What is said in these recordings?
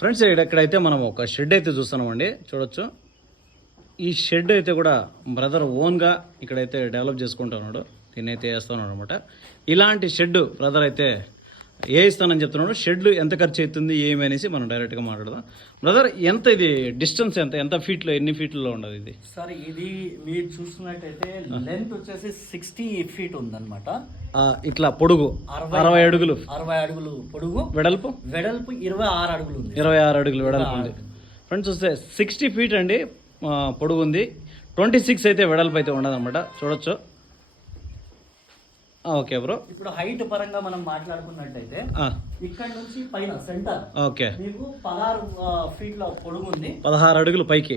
Friends ఇక్కడైతే మనం ఒక షెడ్ అయితే చూస్తున్నామండి, చూడొచ్చు. ఈ షెడ్ అయితే కూడా బ్రదర్ ఓన్గా ఇక్కడైతే డెవలప్ చేసుకుంటున్నాడు, దీన్ని అయితే వేస్తున్నాడు అనమాట. ఇలాంటి షెడ్ బ్రదర్ అయితే ఏ ఇస్తానని చెప్తున్నాడు. షెడ్లు ఎంత ఖర్చు అవుతుంది ఏమి అనేసి మనం డైరెక్ట్గా మాట్లాడదాం. బ్రదర్ ఎంత ఇది డిస్టెన్స్ ఎంత ఫీట్లో ఎన్ని ఫీట్లో ఉండదు ఇది? సార్ ఇది మీరు చూస్తున్నట్టయితే లెంత్ వచ్చేసి 60 feet ఉందన్నమాట. ఇట్లా పొడుగు 60 అడుగులు, 60 అడుగులు పొడుగు, వెడల్పు 26 అడుగులు ఉంది. 26 అడుగులు వెడల్పు ఉంది. ఫ్రెండ్స్ చూస్తే 60 feet అండి పొడుగు ఉంది, 26 అయితే వెడల్పు అయితే ఉండదు అనమాట, చూడొచ్చు. ఓకే బ్రో, ఇప్పుడు హైట్ పరంగా మనం మాట్లాడుకున్నట్టయితే ఇక్కడ నుంచి పైన సెంటర్ ఓకే మీకు 16 feet పొడుగు ఉంది, 16 అడుగులు పైకి.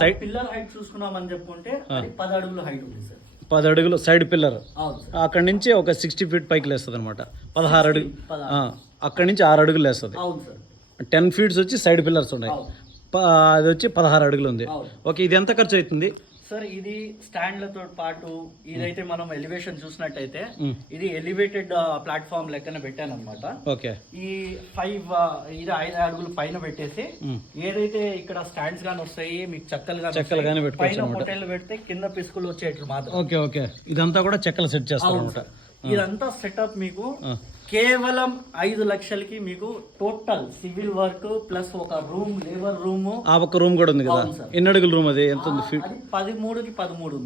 సైడ్ పిల్లర్ హైట్ చూసుకున్నామని చెప్పుకుంటే 10 అడుగులు హైట్ ఉంది సార్. 10 అడుగులు సైడ్ పిల్లర్, అక్కడ నుంచి ఒక 60 feet పైకి లేస్తుంది అనమాట. 16 అడుగులు అక్కడ నుంచి 6 అడుగులు లేస్తుంది. 10 feet వచ్చి సైడ్ పిల్లర్స్ ఉన్నాయి, అది వచ్చి 16 అడుగులు ఉంది. ఓకే, ఇది ఎంత ఖర్చు అవుతుంది సార్? ఇది స్టాండ్లతో పాటు ఇదైతే మనం ఎలివేషన్ చూసినట్టయితే ఇది ఎలివేటెడ్ ప్లాట్ఫామ్ లెక్కన పెట్టాను అనమాట. ఓకే, ఈ 5 అడుగులు పైన పెట్టేసి ఏదైతే ఇక్కడ స్టాండ్స్ గానీ వస్తాయి మీకు చెక్కలు గానీ పైన హోటల్ పెడితే కింద పిసుకులు వచ్చేట్లు మాత్రం. ఓకే ఓకే, ఇదంతా కూడా చెక్కలు సెట్ చేస్తారు అనమాట. ఇదంతా సెటప్ మీకు కేవలం 5 లక్షలకి మీకు టోటల్ సివిల్ వర్క్ ప్లస్ ఒక రూమ్, లేబర్ రూమ్, ఒక రూమ్ కూడా ఉంది కదా. ఎన్ని అడుగుల రూమ్ అది? ఎంత ఉంది? 13కి 13.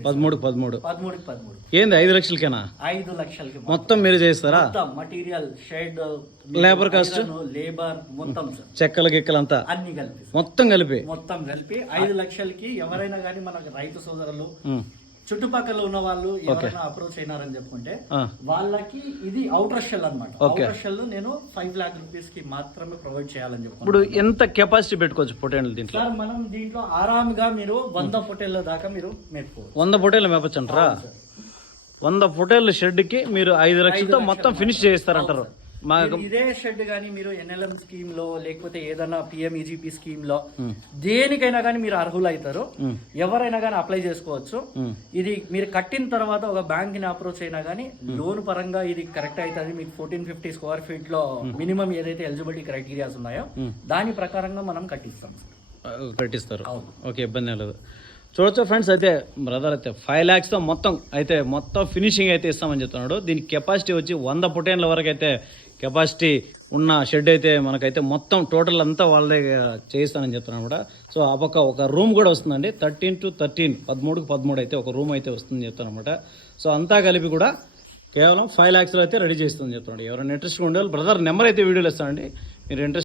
13 ఏంది 5 లక్షలకేనా? 5 లక్షలకి మొత్తం మీరు చేస్తారా? Material, shed, labour cost, labour మొత్తం చెక్కల గిక్కలు అంతా అన్ని కలిపి మొత్తం కలిపి 5 లక్షలకి ఎవరైనా కానీ మనకు రైతు సోదరులు చుట్టుపక్కల ఉన్న వాళ్ళు ఎవరైనా అప్రోచ్ అయినారని చెప్పుకుంటే వాళ్ళకి ఇది అవుటర్ షెల్ అనమాట. అవుటర్ షెల్ నేను 5 lakh rupees కి మాత్రమే ప్రొవైడ్ చేయాలని చెప్పుకుంటాను. ఇప్పుడు ఎంత కెపాసిటీ పెట్టుకోవచ్చు పొటేల్ దీంట్లో? సార్ మనం దీంట్లో ఆరాంగా మీరు 100 పొటేళ్ల దాకా మీరు మేపుకోవచ్చు. 100 పొటేళ్ళు మేపచ్చు అంటారా? 100 పొటేళ్ళ షెడ్ కి మీరు 5 లక్షలతో మొత్తం ఫినిష్ చేస్తారంటారు. ఇదే షెడ్ గానీ మీరు NLM స్కీమ్ లో లేకపోతే ఏదైనా PMEGP స్కీమ్ లో దేనికైనా కానీ మీరు అర్హులు అవుతారు. ఎవరైనా కానీ అప్లై చేసుకోవచ్చు. ఇది మీరు కట్టిన తర్వాత ఒక బ్యాంక్ ని అప్రోచ్ అయినా కానీ లోన్ పరంగా ఇది కరెక్ట్ అవుతుంది. మీకు 1450 square feet లో మినిమం ఏదైతే ఎలిజిబిలిటీ క్రైటీరియాస్ ఉన్నాయో దాని ప్రకారంగా మనం కట్టిస్తారు. ఓకే, ఇబ్బంది లేదు. చూడొచ్చు ఫ్రెండ్స్, అయితే బ్రదర్ అయితే 5 lakhs మొత్తం ఫినిషింగ్ అయితే ఇస్తామని చెప్తున్నాడు. దీనికి కెపాసిటీ వచ్చి 100 పొటేన్ల వరకు అయితే కెపాసిటీ ఉన్న షెడ్ అయితే మనకైతే మొత్తం టోటల్ అంతా వాళ్ళే చేయిస్తానని చెప్తున్నాను అనమాట. సో ఆ పక్క ఒక రూమ్ కూడా వస్తుందండి, 13 to 13, 13 అయితే ఒక రూమ్ అయితే వస్తుందని చెప్తాను అనమాట. సో అంతా కలిపి కూడా కేవలం 5 lakhs అయితే రెడీ చేస్తుందని చెప్తున్నాడు. ఎవరైనా ఇంట్రెస్ట్ ఉండే బ్రదర్ నెంబర్ అయితే వీడియోలో ఇస్తానండి, మీరు ఇంట్రెస్ట్